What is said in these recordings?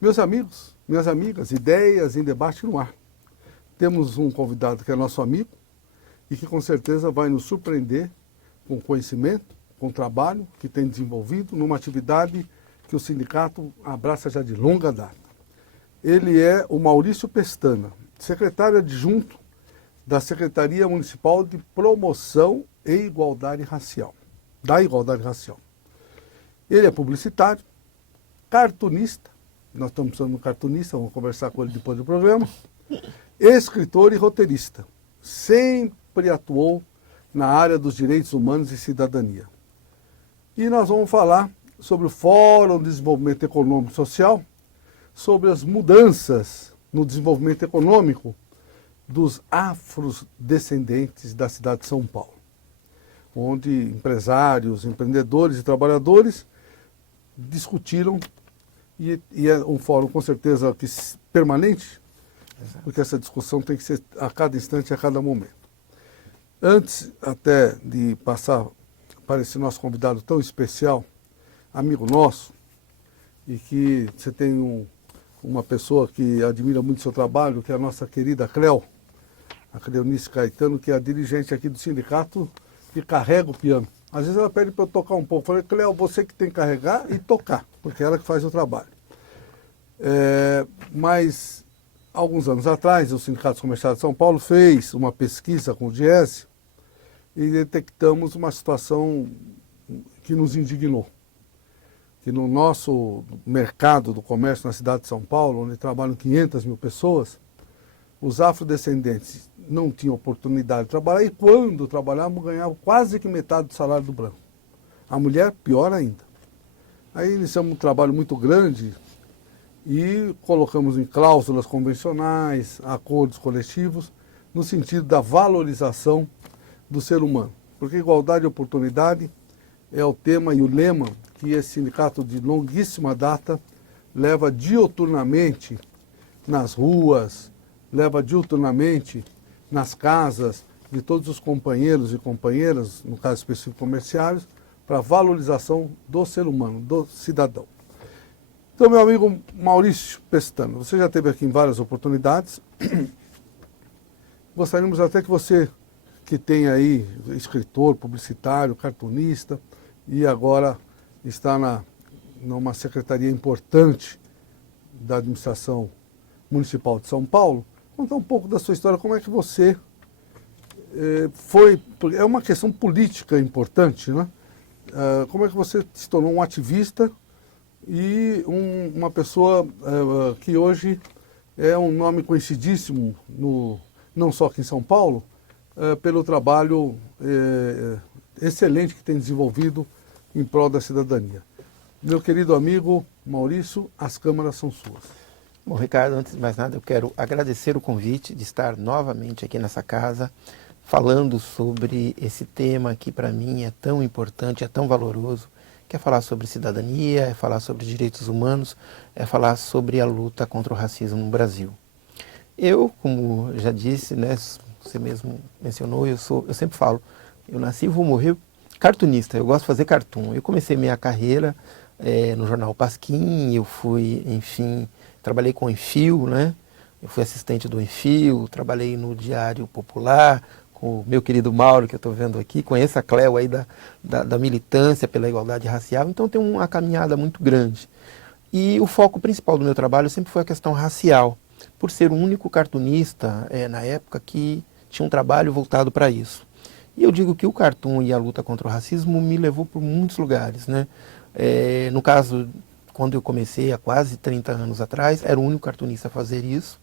Meus amigos, minhas amigas, ideias em debate no ar. Temos um convidado que é nosso amigo e que com certeza vai nos surpreender com conhecimento, com trabalho que tem desenvolvido numa atividade que o sindicato abraça já de longa data. Ele é o Maurício Pestana, secretário adjunto da Secretaria Municipal de Promoção e Igualdade Racial, da Igualdade Racial. Ele é publicitário, cartunista, nós estamos precisando de um cartunista, vamos conversar com ele depois do programa, escritor e roteirista. Sempre atuou na área dos direitos humanos e cidadania. E nós vamos falar sobre o Fórum de Desenvolvimento Econômico e Social, sobre as mudanças no desenvolvimento econômico dos afrodescendentes da cidade de São Paulo, onde empresários, empreendedores e trabalhadores discutiram, e é um fórum com certeza que permanente, porque essa discussão tem que ser a cada instante, a cada momento. Antes até de passar para esse nosso convidado tão especial, amigo nosso, e que você tem uma pessoa que admira muito o seu trabalho, que é a nossa querida Cleo, a Cleonice Caetano, que é a dirigente aqui do sindicato que carrega o piano. Às vezes ela pede para eu tocar um pouco. Eu falei, Cleo, você que tem que carregar e tocar, porque é ela que faz o trabalho. Mas, alguns anos atrás, o Sindicato Comercial de São Paulo fez uma pesquisa com o Diese e detectamos uma situação que nos indignou. Que no nosso mercado do comércio na cidade de São Paulo, onde trabalham 500 mil pessoas, os afrodescendentes não tinham oportunidade de trabalhar e quando trabalhavam ganhavam quase que metade do salário do branco. A mulher, pior ainda. Aí iniciamos um trabalho muito grande e colocamos em cláusulas convencionais, acordos coletivos, no sentido da valorização do ser humano. Porque igualdade e oportunidade é o tema e o lema que esse sindicato de longuíssima data leva diuturnamente nas ruas, leva diuturnamente nas casas de todos os companheiros e companheiras, no caso específico comerciários, para a valorização do ser humano, do cidadão. Então, meu amigo Maurício Pestana, você já esteve aqui em várias oportunidades. Gostaríamos até que você, que tem aí escritor, publicitário, cartunista, e agora está numa secretaria importante da administração municipal de São Paulo, contar um pouco da sua história, como é que você foi, é uma questão política importante, né? Como é que você se tornou um ativista e uma pessoa que hoje é um nome conhecidíssimo, não só aqui em São Paulo, pelo trabalho excelente que tem desenvolvido em prol da cidadania. Meu querido amigo Maurício, as câmaras são suas. Bom, Ricardo, antes de mais nada, eu quero agradecer o convite de estar novamente aqui nessa casa, falando sobre esse tema que para mim é tão importante, é tão valoroso, que é falar sobre cidadania, é falar sobre direitos humanos, é falar sobre a luta contra o racismo no Brasil. Eu, como já disse, né, você mesmo mencionou, eu sempre falo, eu nasci e vou morrer cartunista, eu gosto de fazer cartoon. Eu comecei minha carreira no jornal Pasquim, eu fui, enfim, trabalhei com o Enfio, né? Eu fui assistente do Enfio, trabalhei no Diário Popular, com o meu querido Mauro, que eu estou vendo aqui, conheço a Cleo aí da militância pela igualdade racial, então tem uma caminhada muito grande. E o foco principal do meu trabalho sempre foi a questão racial, por ser o único cartunista na época que tinha um trabalho voltado para isso. E eu digo que o cartoon e a luta contra o racismo me levou por muitos lugares, né? No caso, quando eu comecei há quase 30 anos atrás, era o único cartunista a fazer isso.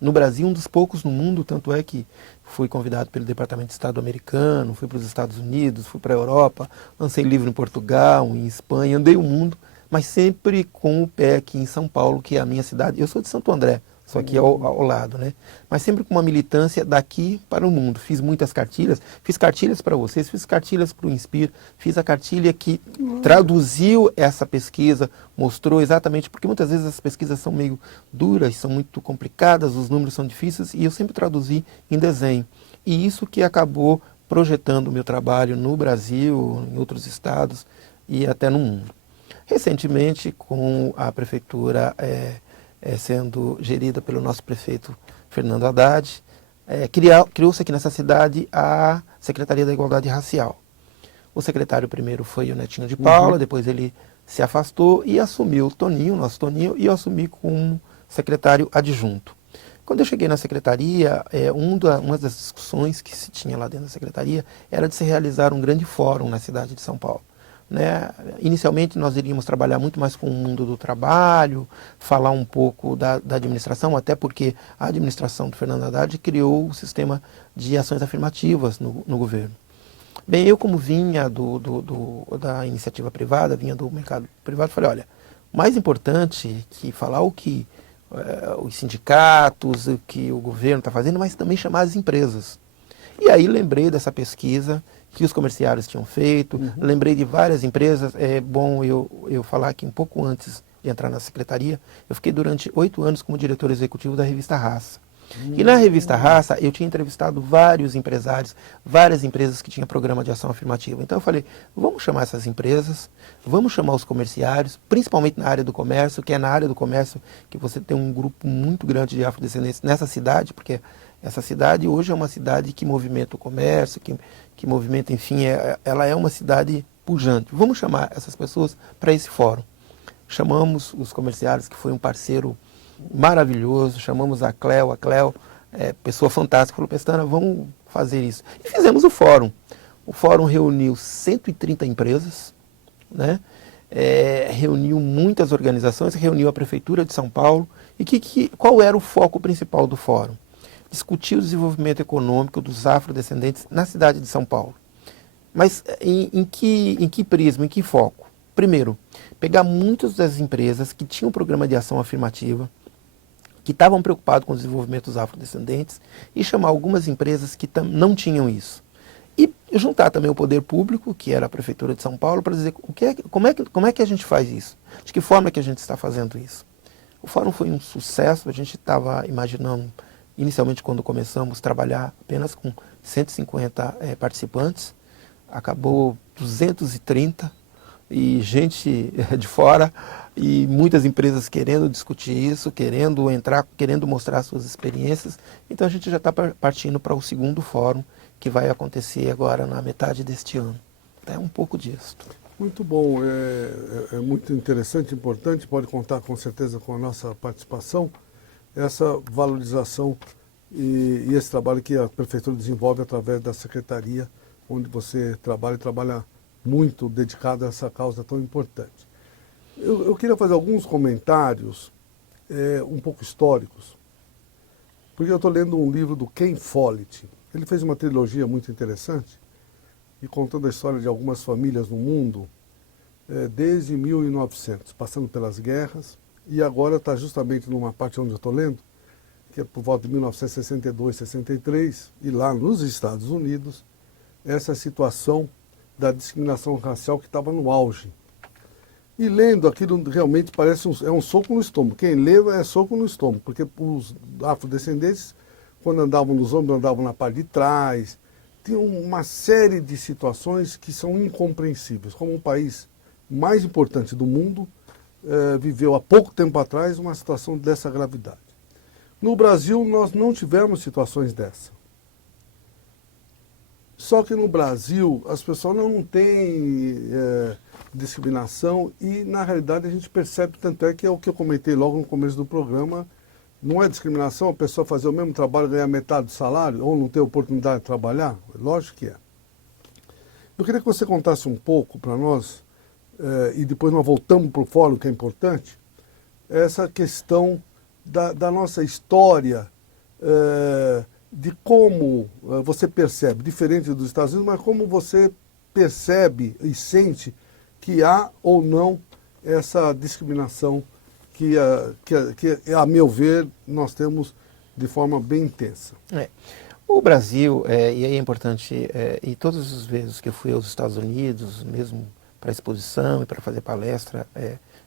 No Brasil, um dos poucos no mundo, tanto é que fui convidado pelo Departamento de Estado americano, fui para os Estados Unidos, fui para a Europa, lancei livro em Portugal, em Espanha, andei o mundo, mas sempre com o pé aqui em São Paulo, que é a minha cidade. Eu sou de Santo André, só aqui ao lado, né? Mas sempre com uma militância daqui para o mundo. Fiz muitas cartilhas, fiz cartilhas para vocês, fiz cartilhas para o Inspire, fiz a cartilha que traduziu essa pesquisa, mostrou exatamente, porque muitas vezes as pesquisas são meio duras, são muito complicadas, os números são difíceis, e eu sempre traduzi em desenho. E isso que acabou projetando o meu trabalho no Brasil, em outros estados e até no mundo. Recentemente, com a prefeitura sendo gerida pelo nosso prefeito Fernando Haddad, criou-se aqui nessa cidade a Secretaria da Igualdade Racial. O secretário primeiro foi o Netinho de Paula, depois ele se afastou e assumiu o Toninho, nosso Toninho, e eu assumi como secretário adjunto. Quando eu cheguei na secretaria, uma das discussões que se tinha lá dentro da secretaria era de se realizar um grande fórum na cidade de São Paulo. Né? Inicialmente nós iríamos trabalhar muito mais com o mundo do trabalho, falar um pouco da administração, até porque a administração do Fernando Haddad criou o sistema de ações afirmativas no governo. Bem, eu como vinha da iniciativa privada, vinha do mercado privado, falei, olha, mais importante que falar o que os sindicatos, o que o governo está fazendo, mas também chamar as empresas. E aí lembrei dessa pesquisa que os comerciários tinham feito, lembrei de várias empresas. É bom eu falar que um pouco antes de entrar na secretaria, eu fiquei durante 8 anos como diretor executivo da revista Raça. E na revista Raça eu tinha entrevistado vários empresários, várias empresas que tinham programa de ação afirmativa. Então eu falei, vamos chamar essas empresas, vamos chamar os comerciários, principalmente na área do comércio, que é na área do comércio que você tem um grupo muito grande de afrodescendentes nessa cidade, porque essa cidade hoje é uma cidade que movimenta o comércio, que movimenta, enfim, ela é uma cidade pujante. Vamos chamar essas pessoas para esse fórum. Chamamos os comerciários, que foi um parceiro maravilhoso, chamamos a Cléo, pessoa fantástica, falou, Pestana, vamos fazer isso. E fizemos o fórum. O fórum reuniu 130 empresas, né? Reuniu muitas organizações, reuniu a Prefeitura de São Paulo. E qual era o foco principal do fórum? Discutir o desenvolvimento econômico dos afrodescendentes na cidade de São Paulo. Mas em que prisma, em que foco? Primeiro, pegar muitas das empresas que tinham um programa de ação afirmativa, que estavam preocupados com o desenvolvimento dos afrodescendentes, e chamar algumas empresas que não tinham isso. E juntar também o poder público, que era a Prefeitura de São Paulo, para dizer como é que a gente faz isso, de que forma que a gente está fazendo isso. O fórum foi um sucesso, a gente estava imaginando, inicialmente quando começamos, trabalhar apenas com 150 participantes, acabou 230, e gente de fora, e muitas empresas querendo discutir isso, querendo entrar, querendo mostrar suas experiências. Então a gente já está partindo para o segundo fórum, que vai acontecer agora na metade deste ano. É um pouco disso. Muito bom, é muito interessante, importante, pode contar com certeza com a nossa participação, essa valorização e esse trabalho que a Prefeitura desenvolve através da Secretaria, onde você trabalha muito dedicado a essa causa tão importante. Eu queria fazer alguns comentários um pouco históricos, porque eu estou lendo um livro do Ken Follett. Ele fez uma trilogia muito interessante e contando a história de algumas famílias no mundo desde 1900, passando pelas guerras, e agora está justamente numa parte onde eu estou lendo, que é por volta de 1962, 63, e lá nos Estados Unidos, essa situação da discriminação racial que estava no auge. E lendo aquilo realmente parece um soco no estômago. Quem lê é soco no estômago, porque os afrodescendentes, quando andavam nos ombros, andavam na parte de trás. Tem uma série de situações que são incompreensíveis. Como um país mais importante do mundo viveu há pouco tempo atrás uma situação dessa gravidade. No Brasil, nós não tivemos situações dessa. Só que no Brasil, as pessoas não têm discriminação e, na realidade, a gente percebe, tanto é que é o que eu comentei logo no começo do programa, não é discriminação a pessoa fazer o mesmo trabalho, ganhar metade do salário ou não ter oportunidade de trabalhar? Lógico que é. Eu queria que você contasse um pouco para nós, e depois nós voltamos para o fórum, que é importante, essa questão da nossa história, de como você percebe, diferente dos Estados Unidos, mas como você percebe e sente que há ou não essa discriminação que a meu ver, nós temos de forma bem intensa. O Brasil, e aí é importante, e todas as vezes que eu fui aos Estados Unidos, mesmo para exposição e para fazer palestra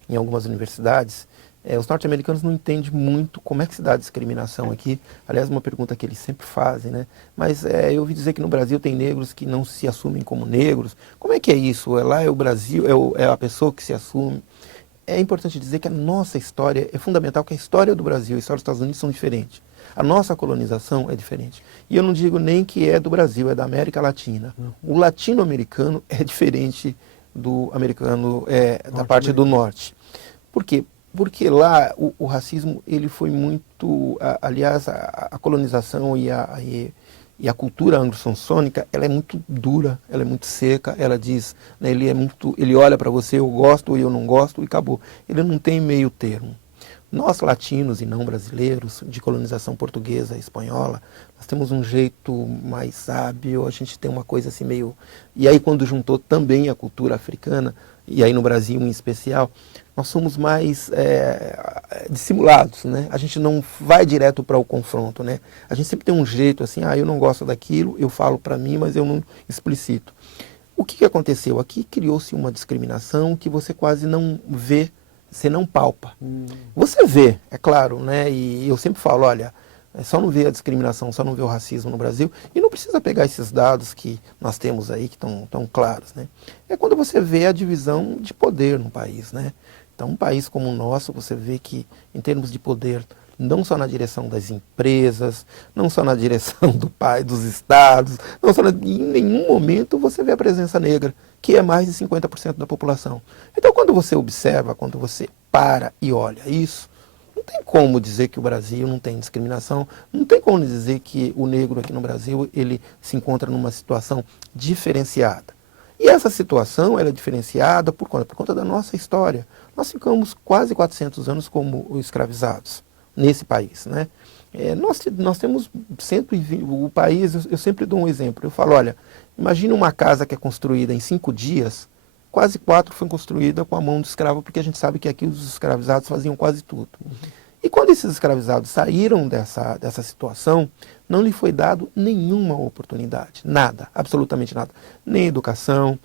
em algumas universidades, os norte-americanos não entendem muito como é que se dá a discriminação aqui. Aliás, uma pergunta que eles sempre fazem, né? Mas eu ouvi dizer que no Brasil tem negros que não se assumem como negros. Como é que é isso? Lá é o Brasil, é a pessoa que se assume. é importante dizer que a nossa história é fundamental, que a história do Brasil e a história dos Estados Unidos são diferentes. A nossa colonização é diferente. E eu não digo nem que é do Brasil, é da América Latina. O latino-americano é diferente do americano da parte do norte. Por quê? Porque lá o racismo ele foi muito... aliás, a colonização e a cultura anglo-saxônica, ela é muito dura, ela é muito seca, ela diz, né, ele olha para você, eu gosto ou eu não gosto, e acabou. Ele não tem meio termo. Nós, latinos e não brasileiros, de colonização portuguesa e espanhola, nós temos um jeito mais sábio, a gente tem uma coisa assim meio... E aí quando juntou também a cultura africana, e aí no Brasil em especial, nós somos mais dissimulados, né? A gente não vai direto para o confronto, né? A gente sempre tem um jeito assim, eu não gosto daquilo, eu falo para mim, mas eu não explicito. O que aconteceu? Aqui criou-se uma discriminação que você quase não vê, você não palpa. Você vê, é claro, né? E eu sempre falo, olha, só não vê a discriminação, só não vê o racismo no Brasil, e não precisa pegar esses dados que nós temos aí, que estão tão claros, né? É quando você vê a divisão de poder no país, né? Então, um país como o nosso, você vê que, em termos de poder, não só na direção das empresas, não só na direção dos estados, não só em nenhum momento você vê a presença negra, que é mais de 50% da população. Então, quando você observa, quando você para e olha isso, não tem como dizer que o Brasil não tem discriminação, não tem como dizer que o negro aqui no Brasil ele se encontra numa situação diferenciada. E essa situação ela é diferenciada por conta da nossa história. Nós ficamos quase 400 anos como escravizados nesse país, né? Nós temos 120, o país, eu sempre dou um exemplo, eu falo, olha, imagine uma casa que é construída em 5 dias, quase 4 foi construída com a mão do escravo, porque a gente sabe que aqui os escravizados faziam quase tudo. E quando esses escravizados saíram dessa situação, não lhe foi dado nenhuma oportunidade, nada, absolutamente nada, nem educação,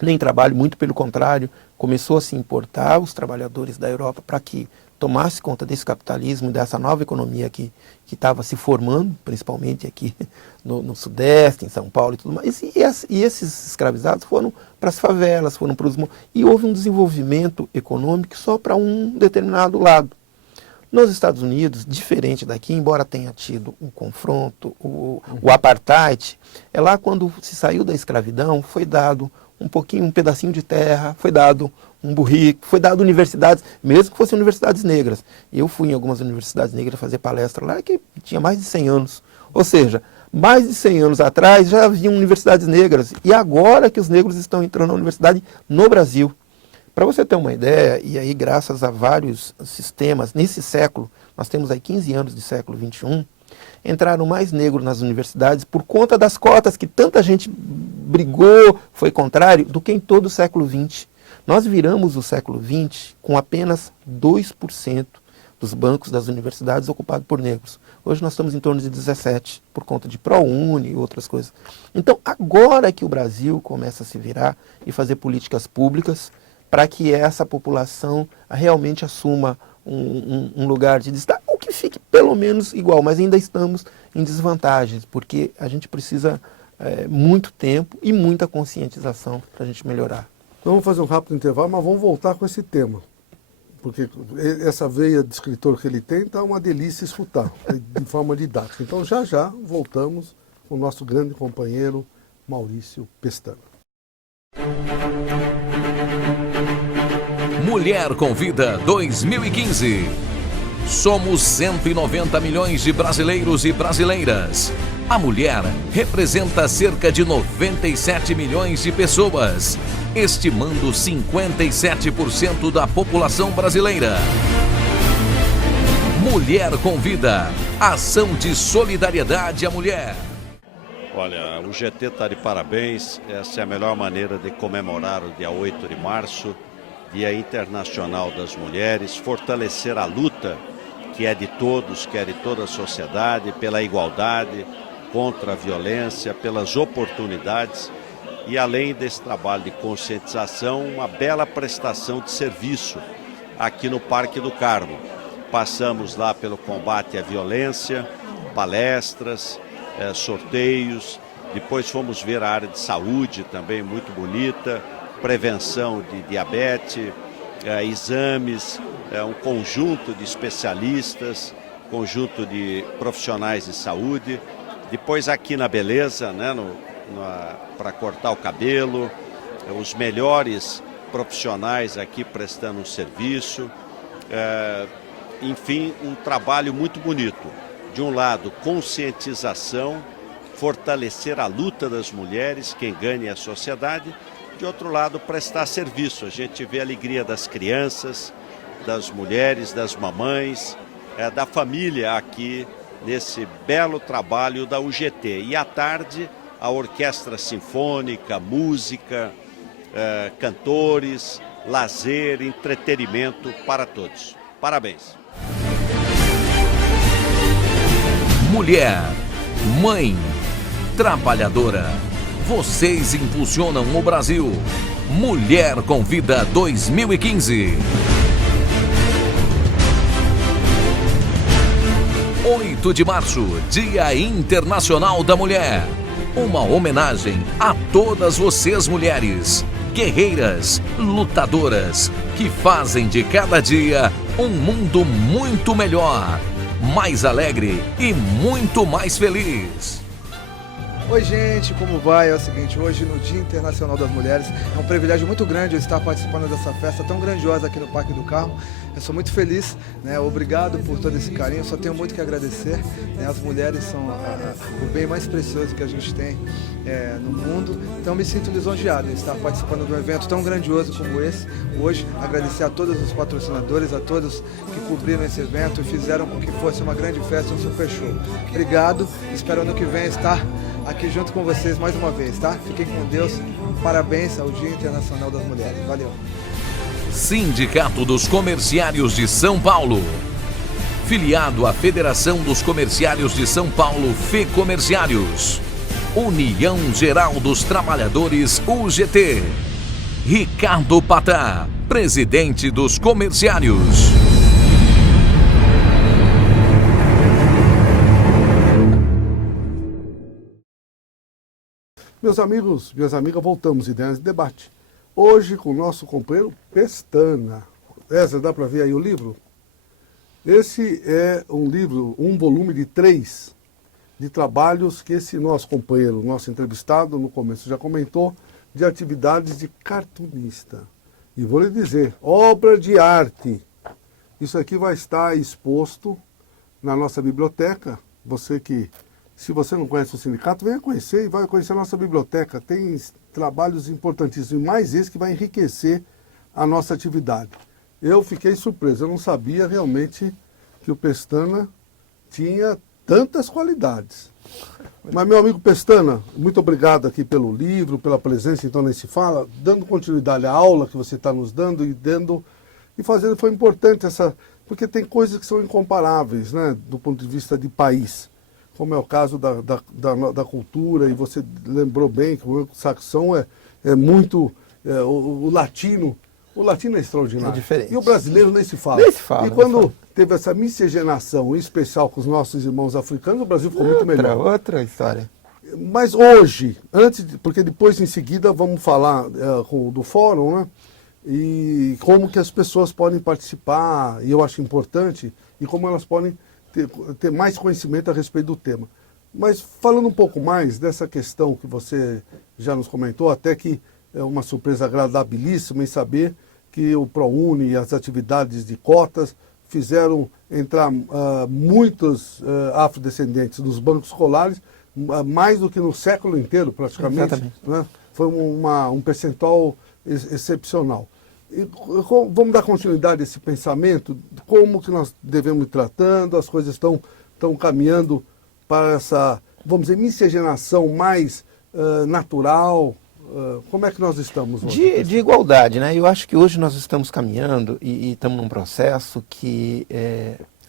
nem trabalho, muito pelo contrário, começou a se importar os trabalhadores da Europa para que tomasse conta desse capitalismo, dessa nova economia que estava se formando, principalmente aqui no Sudeste, em São Paulo e tudo mais. E esses escravizados foram para as favelas, foram para os... E houve um desenvolvimento econômico só para um determinado lado. Nos Estados Unidos, diferente daqui, embora tenha tido um confronto, o apartheid, lá quando se saiu da escravidão, foi dado um pedacinho de terra, foi dado um burrico, foi dado universidades, mesmo que fossem universidades negras. Eu fui em algumas universidades negras fazer palestra lá, que tinha mais de 100 anos. Ou seja, mais de 100 anos atrás já haviam universidades negras, e agora que os negros estão entrando na universidade no Brasil. Para você ter uma ideia, e aí graças a vários sistemas, nesse século, nós temos aí 15 anos de século XXI, entraram mais negros nas universidades por conta das cotas que tanta gente brigou, foi contrário, do que em todo o século XX. Nós viramos o século XX com apenas 2% dos bancos das universidades ocupados por negros. Hoje nós estamos em torno de 17%, por conta de ProUni e outras coisas. Então, agora que o Brasil começa a se virar e fazer políticas públicas, para que essa população realmente assuma um lugar de destaque, ou que fique pelo menos igual, mas ainda estamos em desvantagens, porque a gente precisa muito tempo e muita conscientização para a gente melhorar. Então vamos fazer um rápido intervalo, mas vamos voltar com esse tema, porque essa veia de escritor que ele tem está uma delícia escutar, de forma didática. Então já voltamos com o nosso grande companheiro Maurício Pestana. Mulher com Vida 2015. Somos 190 milhões de brasileiros e brasileiras. A mulher representa cerca de 97 milhões de pessoas, estimando 57% da população brasileira. Mulher com Vida. Ação de solidariedade à mulher. Olha, o GT está de parabéns. Essa é a melhor maneira de comemorar o dia 8 de março. Dia Internacional das Mulheres, fortalecer a luta que é de todos, que é de toda a sociedade, pela igualdade, contra a violência, pelas oportunidades e além desse trabalho de conscientização, uma bela prestação de serviço aqui no Parque do Carmo. Passamos lá pelo combate à violência, palestras, sorteios, depois fomos ver a área de saúde também muito bonita, prevenção de diabetes, exames, um conjunto de especialistas, conjunto de profissionais de saúde. Depois aqui na Beleza, né, para cortar o cabelo, os melhores profissionais aqui prestando um serviço. Enfim, um trabalho muito bonito. De um lado, conscientização, fortalecer a luta das mulheres, quem ganha é a sociedade. De outro lado, prestar serviço. A gente vê a alegria das crianças, das mulheres, das mamães, da família aqui nesse belo trabalho da UGT. E à tarde, a orquestra sinfônica, música, cantores, lazer, entretenimento para todos. Parabéns. Mulher, mãe, trabalhadora. Vocês impulsionam o Brasil. Mulher com Vida 2015. 8 de março, Dia Internacional da Mulher. Uma homenagem a todas vocês mulheres, guerreiras, lutadoras, que fazem de cada dia um mundo muito melhor, mais alegre e muito mais feliz. Oi gente, como vai? É o seguinte, hoje no Dia Internacional das Mulheres, é um privilégio muito grande eu estar participando dessa festa tão grandiosa aqui no Parque do Carmo. Eu sou muito feliz, né? Obrigado por todo esse carinho, só tenho muito que agradecer, né? As mulheres são o bem mais precioso que a gente tem no mundo, então me sinto lisonjeado em estar participando de um evento tão grandioso como esse. Hoje, agradecer a todos os patrocinadores, a todos que cobriram esse evento e fizeram com que fosse uma grande festa, um super show. Obrigado, espero ano que vem estar aqui junto com vocês mais uma vez, tá? Fiquem com Deus, parabéns ao Dia Internacional das Mulheres, valeu! Sindicato dos Comerciários de São Paulo. Filiado à Federação dos Comerciários de São Paulo, FEComerciários. União Geral dos Trabalhadores, UGT. Ricardo Patá, presidente dos comerciários. Meus amigos, minhas amigas, voltamos Ideias de Debate. Hoje com o nosso companheiro Pestana. Essa, dá para ver aí o livro? Esse é um livro, um volume de 3 de trabalhos que esse nosso companheiro, nosso entrevistado, no começo já comentou, de atividades de cartunista. E vou lhe dizer, obra de arte. Isso aqui vai estar exposto na nossa biblioteca. Você que, se você não conhece o sindicato, venha conhecer e vai conhecer a nossa biblioteca. Tem trabalhos importantíssimos, e mais esse que vai enriquecer a nossa atividade. Eu fiquei surpreso, eu não sabia realmente que o Pestana tinha tantas qualidades. Mas, meu amigo Pestana, muito obrigado aqui pelo livro, pela presença então nesse Fala, dando continuidade à aula que você está nos dando e fazendo, foi importante porque tem coisas que são incomparáveis, né, do ponto de vista de país, como é o caso da cultura, e você lembrou bem que o saxão é muito, o latino é extraordinário. É diferente. E o brasileiro nem se fala. Nem se fala. E quando teve essa miscigenação, em especial com os nossos irmãos africanos, o Brasil ficou muito melhor. Outra história. Mas hoje, porque depois em seguida vamos falar do fórum, né? E como que as pessoas podem participar, e eu acho importante, e como elas podem ter mais conhecimento a respeito do tema. Mas falando um pouco mais dessa questão que você já nos comentou, até que é uma surpresa agradabilíssima em saber que o ProUni e as atividades de cotas fizeram entrar muitos afrodescendentes nos bancos escolares, mais do que no século inteiro praticamente. Né? Foi um percentual excepcional. E vamos dar continuidade a esse pensamento, como que nós devemos ir tratando, as coisas estão caminhando para essa, vamos dizer, miscigenação mais natural. Como é que nós estamos hoje? De igualdade, né? Eu acho que hoje nós estamos caminhando e estamos num processo que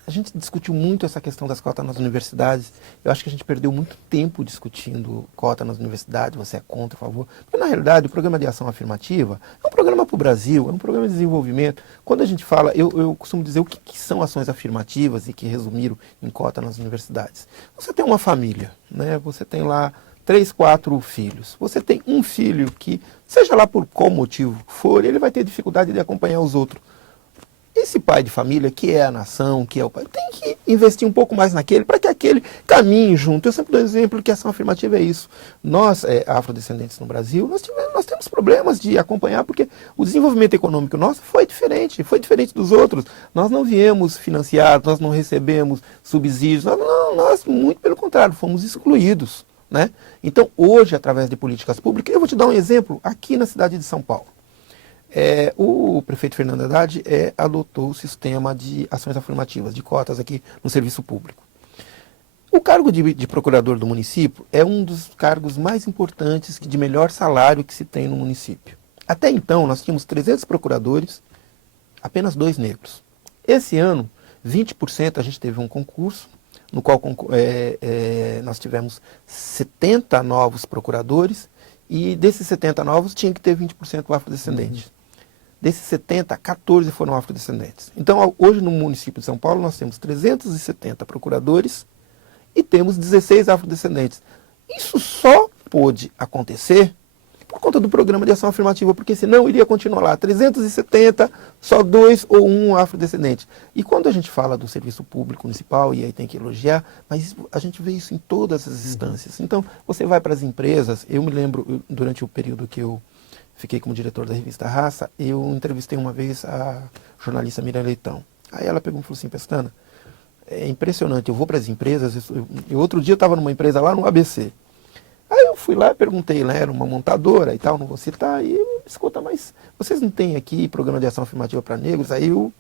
a gente discutiu muito essa questão das cotas nas universidades. Eu acho que a gente perdeu muito tempo discutindo cota nas universidades, você é contra, a favor. Porque, na realidade, o programa de ação afirmativa é um programa para o Brasil, é um programa de desenvolvimento. Quando a gente fala, eu costumo dizer o que são ações afirmativas e que resumiram em cota nas universidades. Você tem uma família, né? Você tem lá 3, 4 filhos. Você tem um filho que, seja lá por qual motivo for, ele vai ter dificuldade de acompanhar os outros. Esse pai de família, que é a nação, que é o pai, tem que investir um pouco mais naquele, para que aquele caminhe junto. Eu sempre dou exemplo que a ação afirmativa é isso. Nós, afrodescendentes no Brasil, nós temos problemas de acompanhar, porque o desenvolvimento econômico nosso foi diferente dos outros. Nós não viemos financiados, nós não recebemos subsídios, nós muito pelo contrário, fomos excluídos, né? Então, hoje, através de políticas públicas, eu vou te dar um exemplo aqui na cidade de São Paulo. O prefeito Fernando Haddad adotou o sistema de ações afirmativas, de cotas aqui no serviço público. O cargo de procurador do município é um dos cargos mais importantes, de melhor salário que se tem no município. Até então, nós tínhamos 300 procuradores, apenas 2 negros. Esse ano, 20%, a gente teve um concurso, no qual nós tivemos 70 novos procuradores, e desses 70 novos, tinha que ter 20% afrodescendentes. Desses 70, 14 foram afrodescendentes. Então, hoje no município de São Paulo, nós temos 370 procuradores e temos 16 afrodescendentes. Isso só pôde acontecer por conta do programa de ação afirmativa, porque senão iria continuar lá 370, só 2 ou 1 afrodescendente. E quando a gente fala do serviço público municipal, e aí tem que elogiar, mas a gente vê isso em todas as instâncias. Então, você vai para as empresas, eu me lembro, durante o período que eu fiquei como diretor da revista Raça, eu entrevistei uma vez a jornalista Miriam Leitão. Aí ela pegou e falou assim: Pestana, é impressionante, eu vou para as empresas, outro dia eu estava numa empresa lá no ABC. Aí eu fui lá e perguntei, né, era uma montadora e tal, não vou citar, e eu, escuta, mas vocês não têm aqui programa de ação afirmativa para negros? Aí o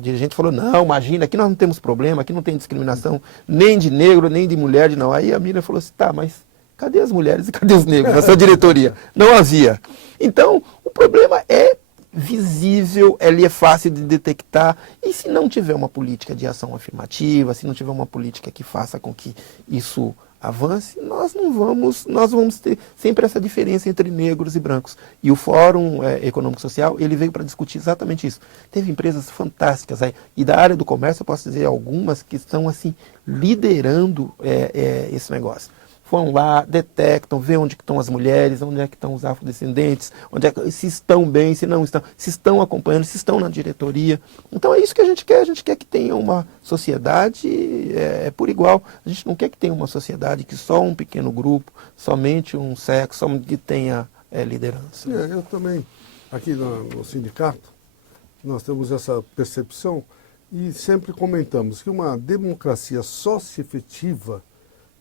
dirigente falou, não, imagina, aqui nós não temos problema, aqui não tem discriminação nem de negro, nem de mulher, de não. Aí a Miriam falou assim, tá, mas cadê as mulheres e cadê os negros nessa diretoria? Não havia. Então, o problema é visível, ele é fácil de detectar, e se não tiver uma política de ação afirmativa, se não tiver uma política que faça com que isso avance, nós vamos ter sempre essa diferença entre negros e brancos. E o Fórum Econômico Social, ele veio para discutir exatamente isso. Teve empresas fantásticas aí, e da área do comércio eu posso dizer algumas que estão assim liderando esse negócio. Vão lá, detectam, vê onde estão as mulheres, onde é que estão os afrodescendentes, se estão bem, se não estão, se estão acompanhando, se estão na diretoria. Então é isso que a gente quer que tenha uma sociedade por igual. A gente não quer que tenha uma sociedade que só um pequeno grupo, somente um sexo, somente que tenha liderança. Eu também, aqui no sindicato, nós temos essa percepção e sempre comentamos que uma democracia só se efetiva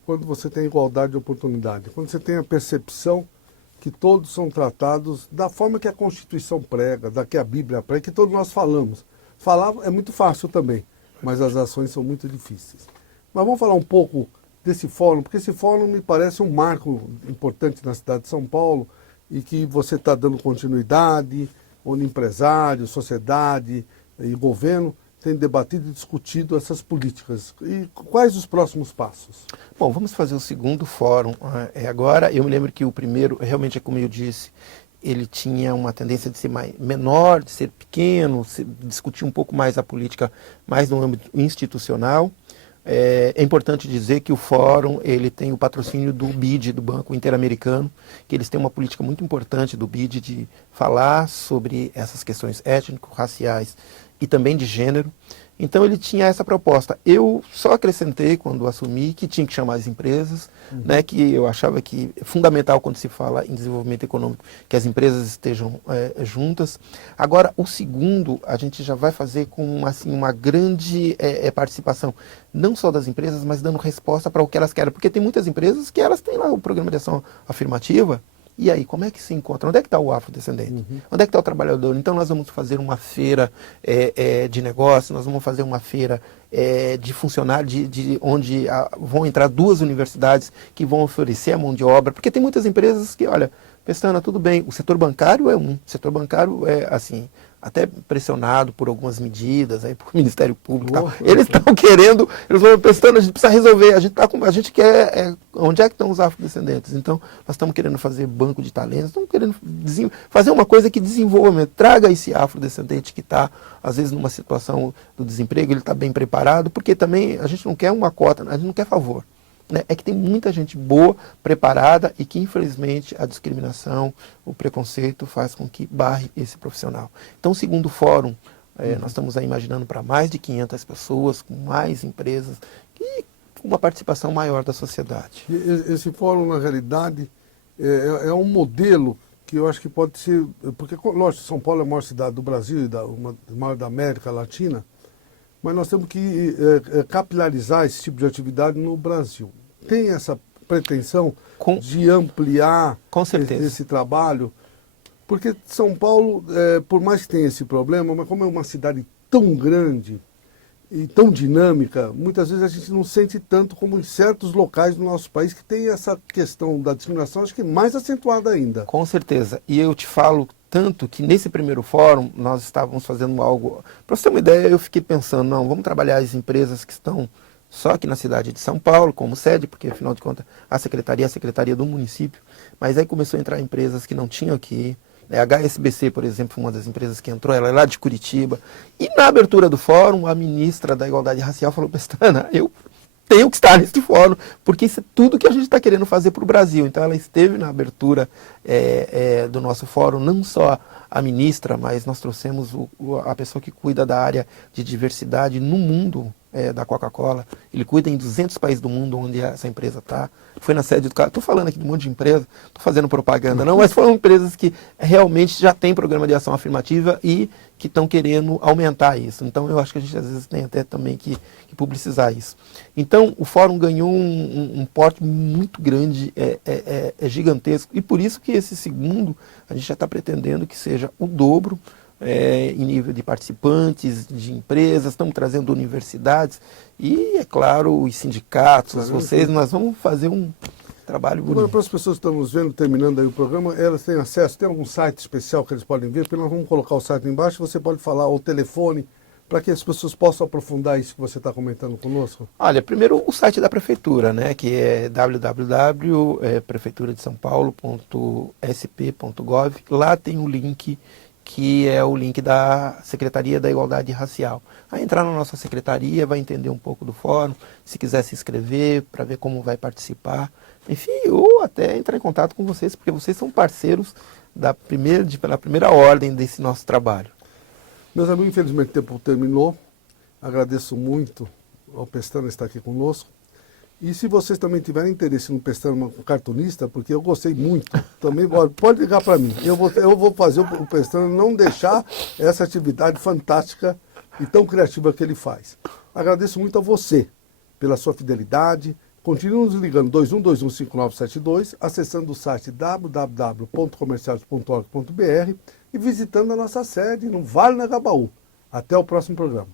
quando você tem igualdade de oportunidade, quando você tem a percepção que todos são tratados da forma que a Constituição prega, da que a Bíblia prega, que todos nós falamos. Falar é muito fácil também, mas as ações são muito difíceis. Mas vamos falar um pouco desse fórum, porque esse fórum me parece um marco importante na cidade de São Paulo e que você está dando continuidade, onde empresários, sociedade e governo tem debatido e discutido essas políticas. E quais os próximos passos? Bom, vamos fazer o segundo fórum agora. Eu me lembro que o primeiro, realmente, como eu disse, ele tinha uma tendência de ser menor, de ser pequeno, discutir um pouco mais a política, mais no âmbito institucional. É importante dizer que o fórum ele tem o patrocínio do BID, do Banco Interamericano, que eles têm uma política muito importante do BID de falar sobre essas questões étnico-raciais e também de gênero. Então ele tinha essa proposta. Eu só acrescentei quando assumi que tinha que chamar as empresas, né, que eu achava que é fundamental quando se fala em desenvolvimento econômico que as empresas estejam juntas. Agora, o segundo, a gente já vai fazer com assim, uma grande participação, não só das empresas, mas dando resposta para o que elas querem. Porque tem muitas empresas que elas têm lá o programa de ação afirmativa. E aí, como é que se encontra? Onde é que está o afrodescendente? Onde é que está o trabalhador? Então, nós vamos fazer uma feira de negócio, nós vamos fazer uma feira de funcionário, onde vão entrar 2 universidades que vão oferecer a mão de obra, porque tem muitas empresas que, olha, Pestana, tudo bem, o setor bancário o setor bancário é assim, até pressionado por algumas medidas, aí, por Ministério Público, eles estão querendo, eles vão Pestana, a gente precisa resolver, a gente quer, onde é que estão os afrodescendentes? Então, nós estamos querendo fazer banco de talentos, estamos querendo fazer uma coisa que desenvolva, traga esse afrodescendente que está, às vezes, numa situação do desemprego, ele está bem preparado, porque também a gente não quer uma cota, a gente não quer favor. né, é que tem muita gente boa, preparada e que, infelizmente, a discriminação, o preconceito faz com que barre esse profissional. Então, segundo o fórum, nós estamos aí imaginando para mais de 500 pessoas, com mais empresas e uma participação maior da sociedade. Esse fórum, na realidade, é um modelo que eu acho que pode ser... Porque, lógico, São Paulo é a maior cidade do Brasil, uma maior da América Latina, mas nós temos que capilarizar esse tipo de atividade no Brasil. Tem essa pretensão de ampliar esse trabalho? Porque São Paulo, por mais que tenha esse problema, mas como é uma cidade tão grande e tão dinâmica, muitas vezes a gente não sente tanto como em certos locais do nosso país que tem essa questão da discriminação, acho que mais acentuada ainda. Com certeza. E eu te falo tanto que nesse primeiro fórum nós estávamos fazendo algo... Para você ter uma ideia, eu fiquei pensando, não, vamos trabalhar as empresas que estão só aqui na cidade de São Paulo como sede, porque afinal de contas a secretaria do município, mas aí começou a entrar empresas que não tinham aqui. A HSBC, por exemplo, foi uma das empresas que entrou, ela é lá de Curitiba. E na abertura do fórum, a ministra da Igualdade Racial falou, Pestana, eu tenho que estar nesse fórum, porque isso é tudo que a gente está querendo fazer para o Brasil. Então ela esteve na abertura do nosso fórum, não só a ministra, mas nós trouxemos a pessoa que cuida da área de diversidade no mundo da Coca-Cola. Ele cuida em 200 países do mundo onde essa empresa está. Foi na sede do cara. Estou falando aqui de um monte de empresa, estou fazendo propaganda não, mas foram empresas que realmente já têm programa de ação afirmativa e que estão querendo aumentar isso. Então eu acho que a gente às vezes tem até também que publicizar isso. Então o fórum ganhou um porte muito grande, é gigantesco, e por isso que esse segundo a gente já está pretendendo que seja o dobro em nível de participantes, de empresas, estamos trazendo universidades e, é claro, os sindicatos, nós vamos fazer um trabalho bonito. Agora, para as pessoas que estão nos vendo, terminando aí o programa, elas têm acesso, tem algum site especial que eles podem ver? Porque nós vamos colocar o site embaixo, você pode falar o telefone, para que as pessoas possam aprofundar isso que você está comentando conosco? Olha, primeiro o site da Prefeitura, né, que é www.prefeituradesaopaulo.sp.gov. Lá tem um link que é o link da Secretaria da Igualdade Racial. Aí entrar na nossa secretaria, vai entender um pouco do fórum, se quiser se inscrever, para ver como vai participar. Enfim, ou até entrar em contato com vocês, porque vocês são parceiros pela primeira ordem desse nosso trabalho. Meus amigos, infelizmente o tempo terminou. Agradeço muito ao Pestana estar aqui conosco. E se vocês também tiverem interesse no Pestana, um cartunista, porque eu gostei muito, também pode ligar para mim. Eu vou fazer o Pestana não deixar essa atividade fantástica e tão criativa que ele faz. Agradeço muito a você pela sua fidelidade. Continue nos ligando 21215972, acessando o site www.comerciais.org.br e visitando a nossa sede no Vale do Agabaú. Até o próximo programa.